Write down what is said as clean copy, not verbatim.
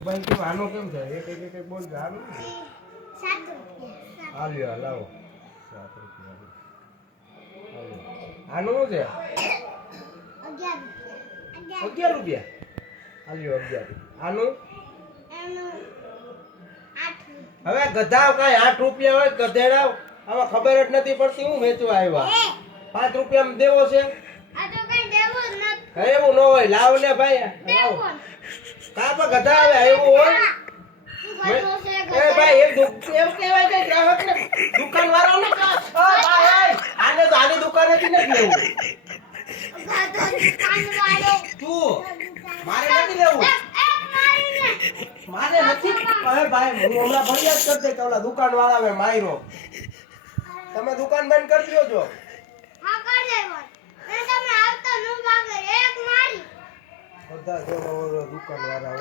ભાઈ કેમ આનો કેમ છે? એક બોલ આનો 7 રૂપિયા. આલ્યો લાવો 7 રૂપિયા. આનો શું છે? 11 રૂપિયા. 11 રૂપિયા. આલ્યો 11. આનું એનું 8 રૂપિયા. હવે ગધાવ કાંઈ 8 રૂપિયા હોય ગધેડાવ આમાં ખબર જ નથી પડતી હું વેચવા આવ્યા 5 રૂપિયામાં દેવો છે. આ તો કઈ દેવું જ નથી. એવું ન હોય લાવ ને ભાઈ લાવ કા પર ગધા આવે એવું હોય એ ભાઈ એમ કહેવાય કે ગ્રાહક ને દુકાન વાળો ને ભાઈ આને તો આની દુકાન હતી નથી લેવું તું મારે નથી લેવું મારે નથી અરે ભાઈ હું હમણાં ફરિયાદ કરી દે કે ઓલા દુકાન વાળા મે માર્યો તમે દુકાન બંધ કરી દો છો હા કરી દેવો એ તમે આવતા નો ભાગે એક મારી બધા જો દુકાન વાળા